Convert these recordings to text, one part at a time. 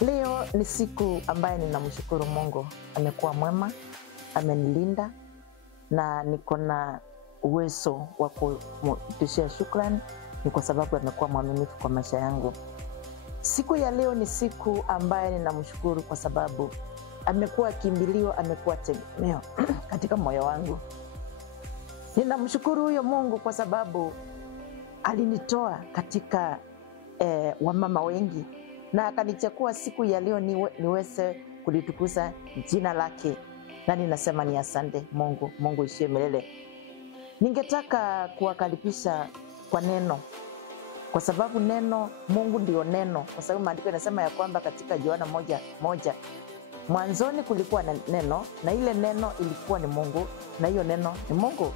Leo ni siku ambaye ninamshukuru Mungu. Amekuwa mwema, amenilinda na niko na uwezo wa kumrudishia shukrani ni kwa sababu amekuwa mwaminifu kwa maisha yangu. Siku ya leo ni siku ambaye ninamshukuru kwa sababu amekuwa kimbilio, amekuwa tegemeo katika moyo wangu. Ninamshukuru huyo Mungu kwa sababu alinitoa katika wamama wengi na akanichukua siku ya leo niweze kulitukuza jina lake, na ninasema ni asante Mungu. Mungu ishie milele. Ningetaka kuwakaribisha kwa neno, kwa sababu neno, Mungu ndio neno, kwa sababu maandiko yanasema ya kwamba katika Yohana 1:1 mwanzoni kulikuwa na neno na ile neno ilikuwa ni Mungu na hiyo neno ni Mungu.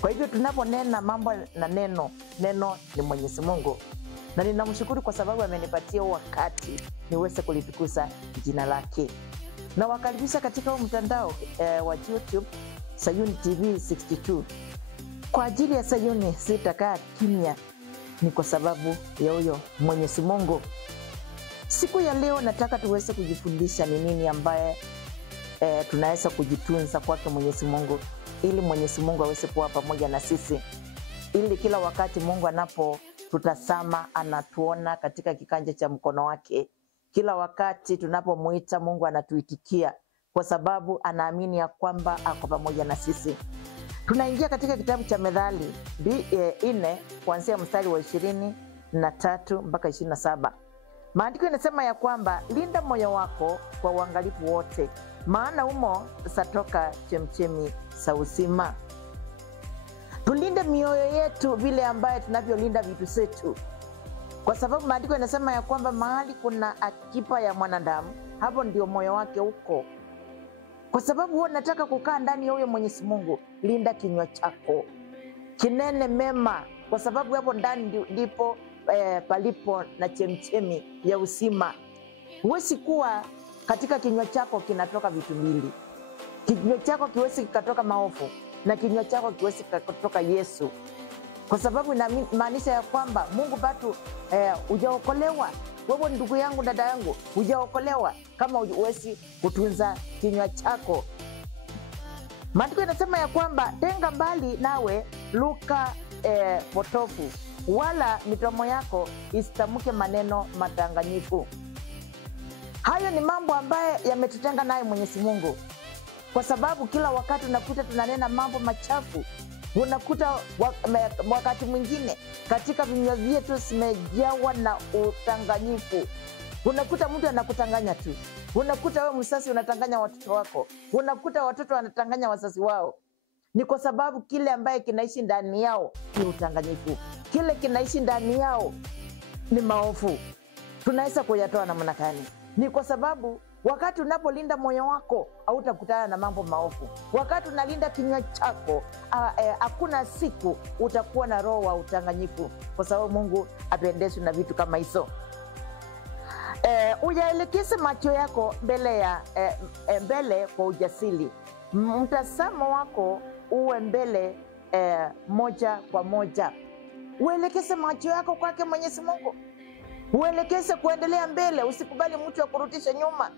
Kwa hivyo tunaponena mambo na neno ni Mwenyezi Mungu. Na ninamshukuru kwa sababu amenipatia wakati niweze kulitukuza jina lake. Na wakaribisha katika huu mtandao wa YouTube Sayuni TV 62. Kwa ajili ya Sayuni sitakaa kimya, ni kwa sababu ya huyo Mwenyezi Mungu. Siku ya leo nataka tuweze kujifundisha ni nini ambaye tunaweza kujitunza kwake Mwenyezi Mungu, ili Mwenyezi Mungu aweze kuwa pamoja na sisi, ili kila wakati Mungu anapotutazama anatuona katika kikanja cha mkono wake. Kila wakati tunapomuita Mungu anatuitikia, kwa sababu anaamini ya kwamba ako pamoja na sisi. Tunaingia katika kitabu cha Methali 4 kuanzia mstari wa 23 mpaka 27. Maandiko yanasema ya kwamba linda moyo wako kwa uangalifu wote, maana humo zatoka chemchemi za uzima. Tulinde mioyo yetu vile ambaye tunavyolinda vitu zetu, kwa sababu maandiko yanasema ya kwamba mahali kuna akiba ya mwanadamu, hapo ndio moyo wake uko. Kwa sababu wewe unataka kukaa ndani ya huyo Mwenyezi Mungu, linda kinywa chako, kinene mema, kwa sababu hapo ndani ndipo palipo na chemchemi ya uzima. Huwezi kuwa katika kinywa chako kinatoka vitu mbili. Kinywa chako kiwezi kikatoka maovu na kinywa chako kiwezi kikatoka Yesu, kwa sababu inamaanisha ya kwamba Mungu bado hujaokolewa. Wewe ndugu yangu, dada yangu, hujaokolewa kama huwezi kutunza kinywa chako. Maandiko yanasema ya kwamba tenga mbali nawe lugha potofu, wala midomo yako isitamke maneno madanganyifu. Hayo ni mambo ambaye yametutenga naye Mwenyezi Mungu, kwa sababu kila wakati unakuta tunanena mambo machafu. Unakuta wakati mwingine katika vinywa vyetu zimejawa na udanganyifu. Unakuta mtu anakutanganya tu. Unakuta wewe mzazi unatanganya watoto wako. Unakuta watoto wanatanganya wazazi wao. Ni kwa sababu kile ambaye kinaishi ndani yao ni udanganyifu. Kile kinaishi ndani yao ni maovu. Tunaweza kuyatoa namna gani? Ni kwa sababu wakati unapolinda moyo wako hautakutana na mambo maovu. Wakati unalinda kinywa chako, hakuna siku utakuwa na roho wa udanganyifu, kwa sababu Mungu apendezwi na vitu kama hizo. Uyaelekeze macho yako mbele kwa ujasiri. Mtazamo wako uwe mbele moja kwa moja. Uelekeze macho yako kwake Mwenyezi Mungu. Uelekeze kuendelea mbele, usikubali mtu akurudishe nyuma.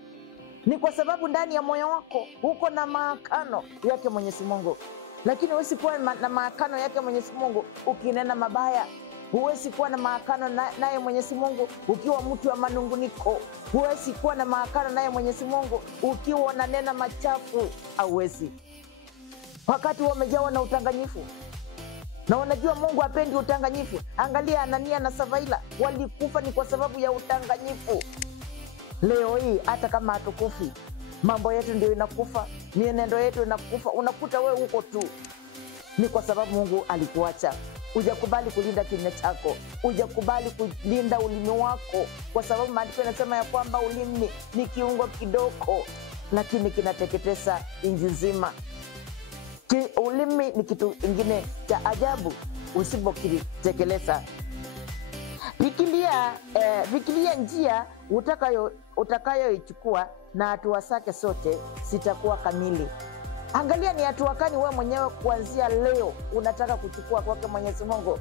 Ni kwa sababu ndani ya moyo wako uko na maakano yake Mwenyezi Mungu. Lakini huwezi kuwa na maakano yake Mwenyezi Mungu ukinena mabaya. Huwezi kuwa na maakano naye Mwenyezi Mungu ukiwa mtu wa manunguniko. Huwezi kuwa na maakano naye Mwenyezi Mungu ukiwa unanena machafu. Hauwezi. Wakati wamejawa na udanganyifu. Na unajua Mungu hapendi udanganyifu. Angalia Anania na Safaila, walikufa ni kwa sababu ya udanganyifu. Leo hii hata kama hatukufi, mambo yetu ndio inakufa, mienendo yetu inakufa. Unakuta wewe uko tu. Ni kwa sababu Mungu alikuacha. Hujakubali kulinda kinywa chako, hujakubali kulinda ulimi wako, kwa sababu maandiko yanasema ya kwamba ulimi ni kiungo kidogo lakini kinateketeza nchi nzima. Ulimi ni kitu kingine cha ajabu usipokitekeleza. Fikiria njia utakayoichukua na hatua zake zote zitakuwa kamili. Angalia ni hatua gani wewe mwenyewe kuanzia leo unataka kuchukua kwake Mwenyezi Mungu.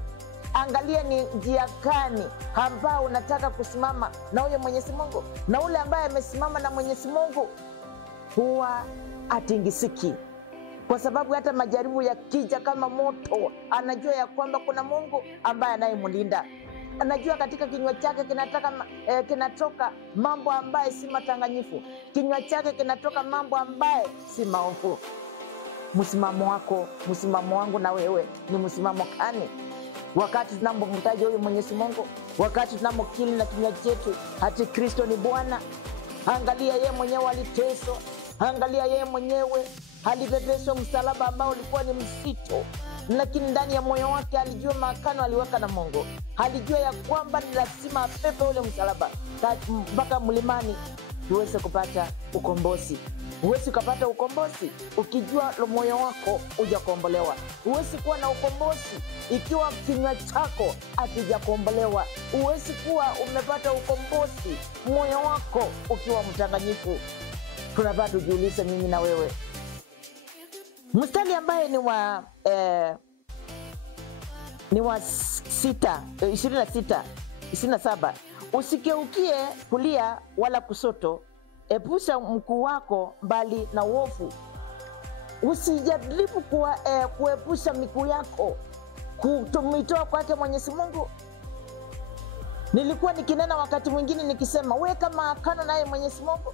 Angalia ni njia gani ambao unataka kusimama na huyo Mwenyezi Mungu. Na ule ambaye amesimama na Mwenyezi Mungu huwa atingisiki, kwa sababu hata majaribu yakija kama moto, anajua ya kwamba kuna Mungu ambaye anayemlinda. Anajua katika kinywa chake kinatoka mambo ambaye si matanganyifu, kinywa chake kinatoka mambo ambaye si maovu. Msimamo wako, msimamo wangu na wewe ni msimamo gani? Wakati tunapomtaja huyu Mwenyezi Mungu, wakati tunapokiri na kinywa chetu ati Kristo ni Bwana, angalia yeye mwenyewe aliteswa, angalia yeye mwenyewe alibebeshwa msalaba ambao ulikuwa ni mzito, lakini ndani ya moyo wake alijua maakano aliweka na Mungu. Alijua ya kwamba ni lazima apepe ule msalaba mpaka mlimani tuweze kupata ukombozi. Huwezi kupata ukombozi ukijua moyo wako hujakombolewa. Huwezi kuwa na ukombozi ikiwa kinywa chako hakijakombolewa. Huwezi kuwa umepata ukombozi moyo wako ukiwa mtanganyifu. Tunabaki tujiulize mimi na wewe. Mstari ambaye ni wa 27, usikeukie kulia wala kusoto, epusha mguu wako mbali na uovu. Usijaribu kuepusha miguu yako kutumitoa kwake Mwenyezi Mungu. Nilikuwa nikinena wakati mwingine nikisema, weka maakano naye Mwenyezi Mungu.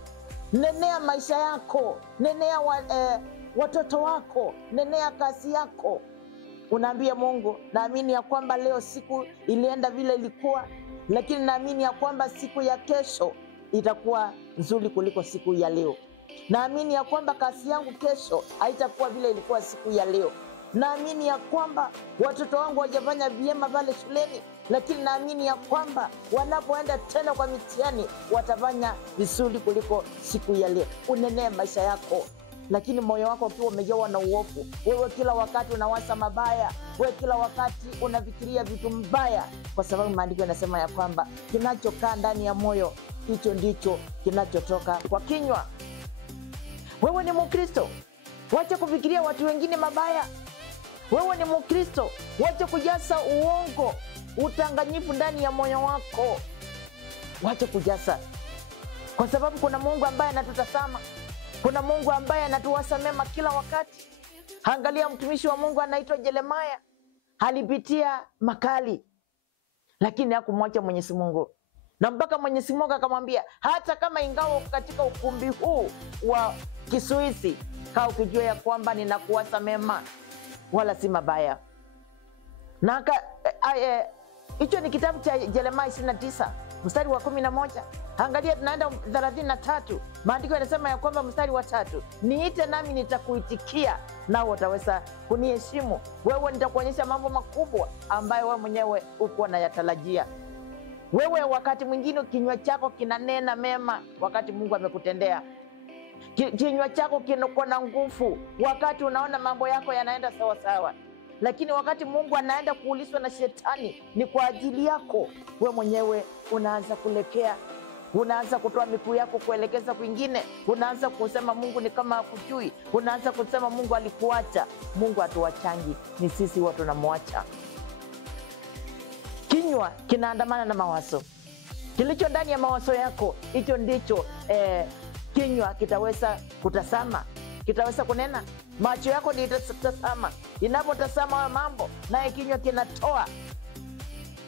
Nenea maisha yako, nenea watoto wako, nenea kazi yako. Unaambia Mungu, naamini ya kwamba leo siku ilienda vile ilikuwa, lakini naamini ya kwamba siku ya kesho itakuwa nzuri kuliko siku ya leo. Naamini ya kwamba kazi yangu kesho haitakuwa vile ilikuwa siku ya leo. Naamini ya kwamba watoto wangu wajafanya vyema pale shuleni, lakini naamini ya kwamba wanapoenda tena kwa mitihani watafanya vizuri kuliko siku ya leo. Unenee maisha yako, lakini moyo wako ukiwa umejawa na uovu, wewe kila wakati unawaza mabaya, wewe kila wakati unafikiria vitu mbaya, kwa sababu maandiko yanasema ya kwamba kinachokaa ndani ya moyo hicho ndicho kinachotoka kwa kinywa. Wewe ni Mkristo, wacha kufikiria watu wengine mabaya. Wewe ni Mkristo, wacha kujaza uongo, utanganyifu ndani ya moyo wako. Wacha kujaza, kwa sababu kuna Mungu ambaye anatutazama. Kuna Mungu ambaye anatuwasa mema kila wakati. Angalia mtumishi wa Mungu anaitwa Yeremia. Alipitia makali, lakini hakumwacha Mwenyezi Mungu. Na mpaka Mwenyezi Mungu akamwambia, hata kama ingawa katika ukumbi huu wa Kisuisi, kaa ukijua ya kwamba ninakuwasa mema wala si mabaya. Na hicho ni kitabu cha Yeremia 29 mstari wa 11. Angalia tunaenda 33. Maandiko yanasema ya kwamba mstari wa 3, niite nami nitakuitikia, nao utaweza kuniheshimu. Wewe nitakuonyesha mambo makubwa ambayo wewe mwenyewe uko unayatarajia. Wewe wakati mwingine kinywa chako kinanena mema wakati Mungu amekutendea. Kinywa chako kinakuwa na nguvu wakati unaona mambo yako yanaenda sawa sawa. Lakini wakati Mungu anaenda kuulizwa na shetani ni kwa ajili yako, wewe mwenyewe unaanza kulekea, unaanza kutoa miguu yako kuelekeza kwingine, unaanza kusema Mungu ni kama hakujui, unaanza kusema Mungu alikuacha. Mungu hatuachangi, ni sisi watu tunamwacha. Kinywa kinaandamana na mawazo. Kilicho ndani ya mawazo yako, hicho ndicho kinywa kitaweza kutazama, kitaweza kunena. Macho yako ndio itatazama, inapotazama mambo naye kinywa kinatoa,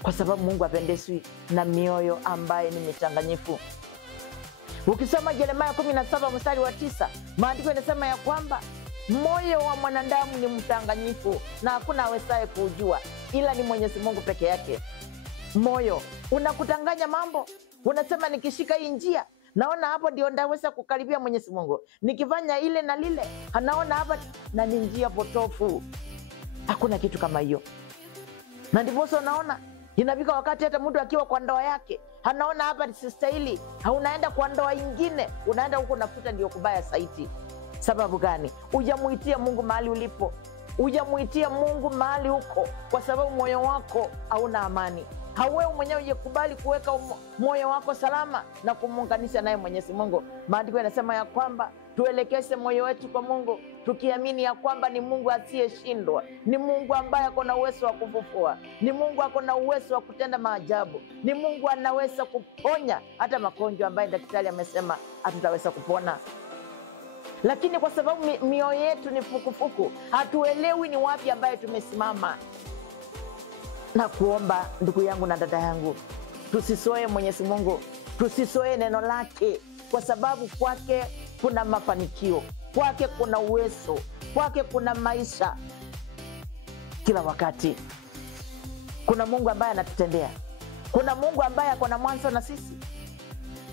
kwa sababu Mungu hapendezwi na mioyo ambaye ni mitanganyifu. Ukisoma Yeremia 17 mstari wa 9, maandiko yanasema ya kwamba moyo wa mwanadamu ni mtanganyifu na hakuna awezaye kujua ila ni Mwenyezi Mungu peke yake. Moyo unakutanganya mambo, unasema nikishika hii njia naona hapo ndio ndaweza kukaribia Mwenyezi Mungu, nikifanya ile na lile anaona hapa, na ni njia potofu. Hakuna kitu kama hiyo. Na ndipo unaona inafika wakati hata mtu akiwa kwa ndoa yake anaona hapa sistahili, unaenda kwa ndoa nyingine, unaenda huko nakuta ndio kubaya zaidi. Sababu gani? Hujamuitia Mungu mahali ulipo, hujamuitia Mungu mahali huko, kwa sababu moyo wako hauna amani. Wewe mwenyewe ukubali kuweka moyo wako salama na kumuunganisha naye Mwenyezi Mungu. Maandiko yanasema ya kwamba tuelekeze moyo wetu kwa Mungu, tukiamini ya kwamba ni Mungu asiyeshindwa, ni Mungu ambaye ako na uwezo wa kufufua, ni Mungu ako na uwezo wa kutenda maajabu, ni Mungu anaweza kuponya hata magonjwa ambayo daktari amesema hatutaweza kupona. Lakini kwa sababu mioyo yetu ni fukufuku, hatuelewi ni wapi ambaye tumesimama. Na kuomba ndugu yangu na dada yangu, tusisoe Mwenyezi Mungu, tusisoe neno lake, kwa sababu kwake kuna mafanikio, kwake kuna uwezo, kwake kuna maisha kila wakati. Kuna Mungu ambaye anatutendea, kuna Mungu ambaye ako na mwanzo na sisi,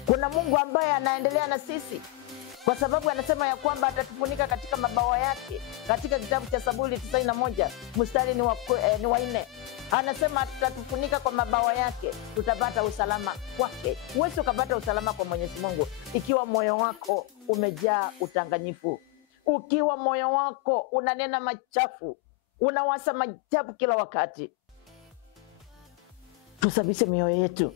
kuna Mungu ambaye anaendelea na sisi, kwa sababu anasema ya kwamba atatufunika katika mabawa yake. Katika kitabu cha Zaburi 91 mstari ni wa 4, anasema atatufunika kwa mabawa yake, tutapata usalama kwake. Huwezi ukapata usalama kwa Mwenyezi Mungu ikiwa moyo wako umejaa utanganyifu, ukiwa moyo wako unanena machafu, unawasa machafu kila wakati. Tusafishe mioyo yetu,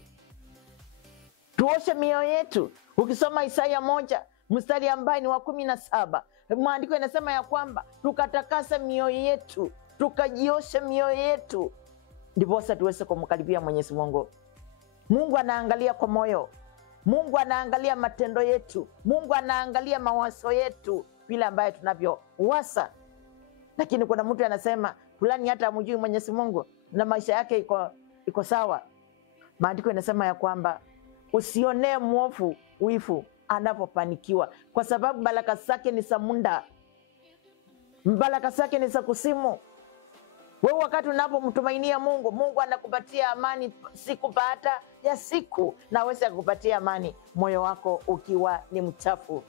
tuoshe mioyo yetu. Ukisoma Isaya 1 mstari ambaye ni wa 17, maandiko yanasema ya kwamba tukatakase mioyo yetu, tukajioshe mioyo yetu, ndiposa tuweze kumkaribia Mwenyezi Mungu. Mungu anaangalia kwa moyo, Mungu anaangalia matendo yetu, Mungu anaangalia mawazo yetu, vile ambaye tunavyowasa. Lakini kuna mtu anasema fulani hata hamjui Mwenyezi Mungu na maisha yake iko sawa. Maandiko yanasema ya kwamba usionee mwovu wivu anapofanikiwa, kwa sababu baraka zake ni za muda, baraka zake ni za kusimu. Wewe wakati unapomtumainia Mungu, Mungu anakupatia amani siku baada ya siku, na hawezi kukupatia amani moyo wako ukiwa ni mchafu.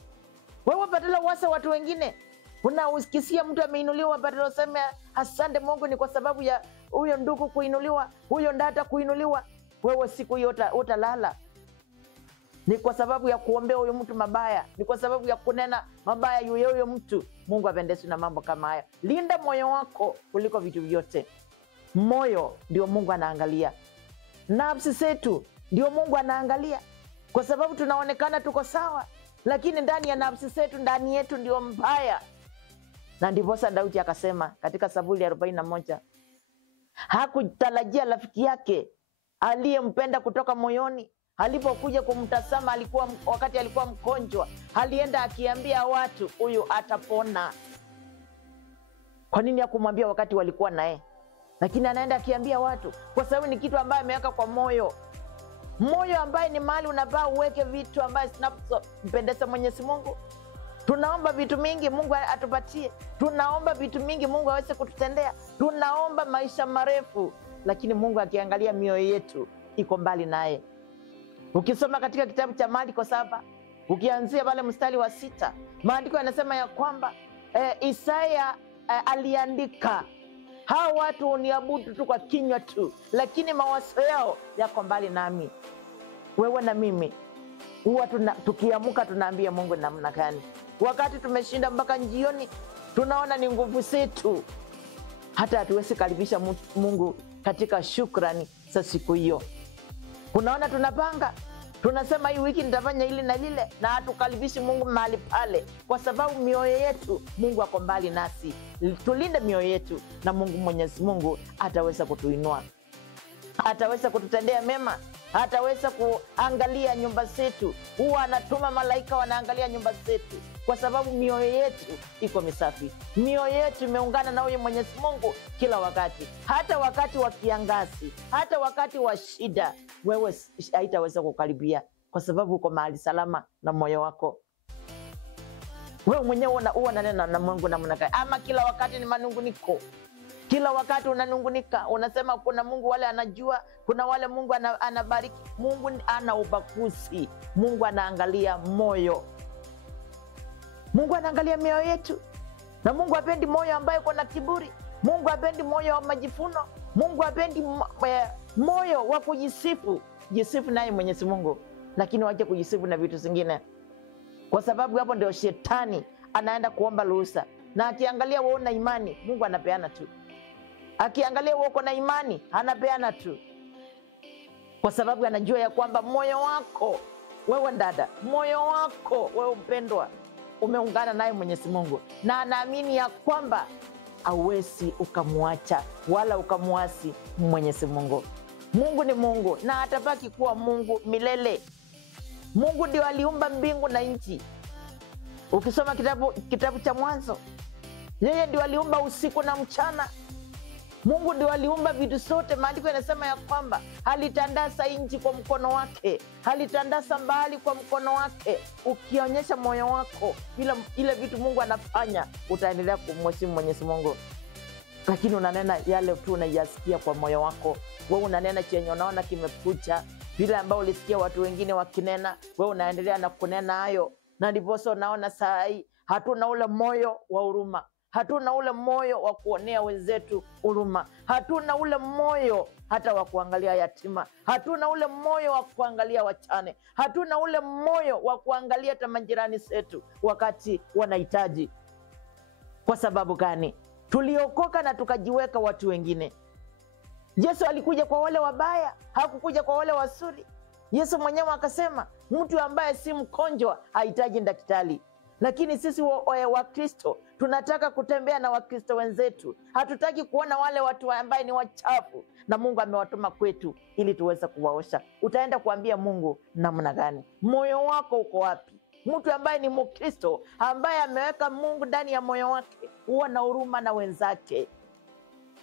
Wewe badala uwase watu wengine, unausikisia mtu ameinuliwa, badala useme asante Mungu ni kwa sababu ya huyo ndugu kuinuliwa, huyo ndata kuinuliwa, wewe siku hiyo utalala. Ni kwa sababu ya kuombea huyo mtu mabaya, ni kwa sababu ya kunena mabaya huyo mtu. Mungu apendezwi na mambo kama haya. Linda moyo wako kuliko vitu vyote. Moyo ndio Mungu anaangalia, nafsi zetu ndio Mungu anaangalia, kwa sababu tunaonekana tuko sawa, lakini ndani ya nafsi zetu, ndani yetu ndio mbaya. Na ndiposa Daudi akasema katika Zaburi 41, hakutarajia rafiki yake aliyempenda kutoka moyoni. Alipokuja kumtazama wakati alikuwa mgonjwa, alienda akiambia watu huyu atapona. Kwa nini hakumwambia wakati walikuwa naye? Lakini anaenda akiambia watu, kwa sababu ni kitu ambaye ameweka kwa moyo. Moyo ambaye ni mahali unafaa uweke vitu ambaye zinampendeza Mwenyezi Mungu. Tunaomba vitu mingi Mungu atupatie, tunaomba vitu mingi Mungu aweze kututendea, tunaomba maisha marefu, lakini Mungu akiangalia mioyo yetu iko mbali naye. Ukisoma katika kitabu cha Marko 7 ukianzia pale mstari wa 6, maandiko yanasema ya kwamba Isaya aliandika, hao watu uniabudu tu kwa kinywa tu, lakini mawazo yao yako mbali nami. Wewe na mimi huwa tukiamuka tunaambia Mungu namna gani? Wakati tumeshinda mpaka jioni, tunaona ni nguvu zetu, hata hatuwezi karibisha Mungu katika shukrani za siku hiyo. Unaona, tunapanga, tunasema hii wiki nitafanya hili na lile, na hatukaribishi Mungu mahali pale, kwa sababu mioyo yetu Mungu ako mbali nasi. Tulinde mioyo yetu na Mungu, Mwenyezi Mungu ataweza kutuinua, ataweza kututendea mema, ataweza kuangalia nyumba zetu. Huwa anatuma malaika wanaangalia nyumba zetu, kwa sababu mioyo yetu iko misafi, mioyo yetu imeungana na huyo Mwenyezi Mungu kila wakati. Hata wakati wa kiangazi, hata wakati wa shida, wewe haitaweza kukaribia, kwa sababu uko mahali salama na moyo wako. Wewe mwenyewe unanena na Mungu namna gani? Ama kila wakati ni manunguniko, kila wakati unanungunika, unasema kuna Mungu wale anajua, kuna wale Mungu anabariki. Mungu ana ubaguzi, Mungu anaangalia moyo. Mungu anaangalia mioyo yetu, na Mungu hapendi moyo ambaye uko na kiburi. Mungu hapendi moyo wa majifuno. Mungu hapendi moyo wa kujisifu. Jisifu naye Mwenyezi Mungu, lakini wache kujisifu na vitu zingine, kwa sababu hapo ndio shetani anaenda kuomba ruhusa. Na akiangalia wewe una imani, Mungu anapeana tu. Akiangalia wewe uko na imani, anapeana tu, kwa sababu anajua ya kwamba moyo wako wewe dada, moyo wako wewe mpendwa, umeungana naye Mwenyezi Mungu, na anaamini ya kwamba hauwezi ukamwacha wala ukamuasi Mwenyezi Mungu. Mungu ni Mungu na atabaki kuwa Mungu milele. Mungu ndio aliumba mbingu na nchi. Ukisoma kitabu cha Mwanzo, yeye ndio aliumba usiku na mchana. Mungu ndio aliumba vitu sote. Maandiko yanasema ya kwamba alitandaza nchi kwa mkono wake, alitandaza mbali kwa mkono wake. Ukionyesha moyo wako ile vitu Mungu anafanya, utaendelea kumheshimu Mwenyezi Mungu. Lakini unanena yale tu unayasikia kwa moyo wako. Wewe unanena chenye unaona kimekucha, vile ambao ulisikia watu wengine wakinena, wewe unaendelea na kunena hayo. Na ndiposa unaona saa hii hatuna ule moyo wa huruma. Hatuna ule moyo wa kuonea wenzetu huruma. Hatuna ule moyo hata wa kuangalia yatima. Hatuna ule moyo wa kuangalia wachane. Hatuna ule moyo wa kuangalia hata majirani zetu wakati wanahitaji. Kwa sababu gani? Tuliokoka na tukajiweka watu wengine. Yesu alikuja kwa wale wabaya, hakukuja kwa wale wazuri. Yesu mwenyewe akasema mtu ambaye si mgonjwa hahitaji daktari. Lakini sisi wa Kristo tunataka kutembea na Wakristo wenzetu. Hatutaki kuona wale watu ambaye ni wachafu, na Mungu amewatuma kwetu ili tuweze kuwaosha. Utaenda kuambia Mungu namna gani? Moyo wako uko wapi? Mtu ambaye ni Mkristo, ambaye ameweka Mungu ndani ya moyo wake, huwa na huruma na wenzake.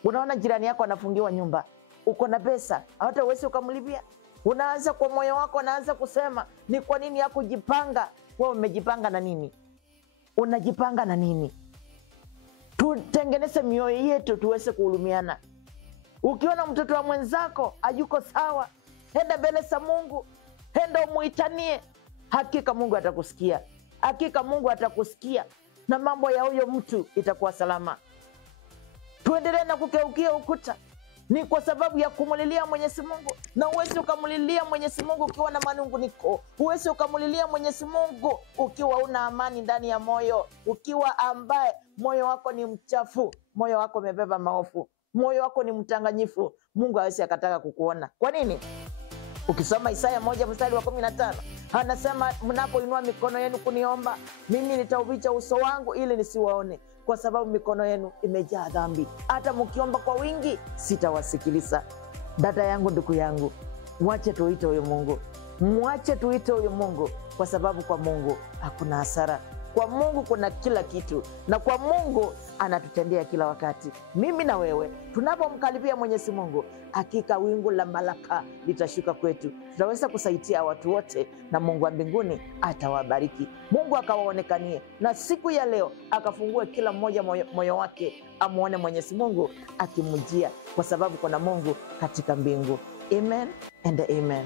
Unaona jirani yako anafungiwa nyumba, uko na pesa, hata uwezi ukamlipia. Unaanza kwa moyo wako, unaanza kusema ni kwa nini hakujipanga. Wewe umejipanga na nini? Unajipanga na nini? Tutengeneze mioyo yetu tuweze kuhurumiana. Ukiona mtoto wa mwenzako hayuko sawa, enda mbele za Mungu, enda umuitanie. Hakika Mungu atakusikia. Hakika Mungu atakusikia na mambo ya huyo mtu itakuwa salama. Tuendelee na kukeukia ukuta. Ni kwa sababu ya kumulilia Mwenyezi Mungu. Na uwezi ukamulilia Mwenyezi Mungu ukiwa na manunguniko. Uwezi ukamulilia Mwenyezi Mungu ukiwa una amani ndani ya moyo. Ukiwa ambaye moyo wako ni mchafu, moyo wako umebeba maovu, moyo wako ni mtanganyifu, Mungu hawezi akataka kukuona. Kwa nini? Ukisoma Isaya 1:15, anasema mnapoinua mikono yenu kuniomba, mimi nitauficha uso wangu ili nisiwaone, kwa sababu mikono yenu imejaa dhambi. Hata mkiomba kwa wingi sitawasikiliza. Dada yangu, ndugu yangu, mwache tuite huyo Mungu. Mwache tuite huyo Mungu, kwa sababu kwa Mungu hakuna hasara. Kwa Mungu kuna kila kitu, na kwa Mungu anatutendea kila wakati. Mimi na wewe tunapomkaribia Mwenyezi Mungu, hakika wingu la baraka litashuka kwetu. Tutaweza kusaidia watu wote, na Mungu wa mbinguni atawabariki. Mungu akawaonekanie, na siku ya leo akafungue kila mmoja moyo wake, amuone Mwenyezi Mungu akimjia, kwa sababu kuna Mungu katika mbingu. Amen and amen.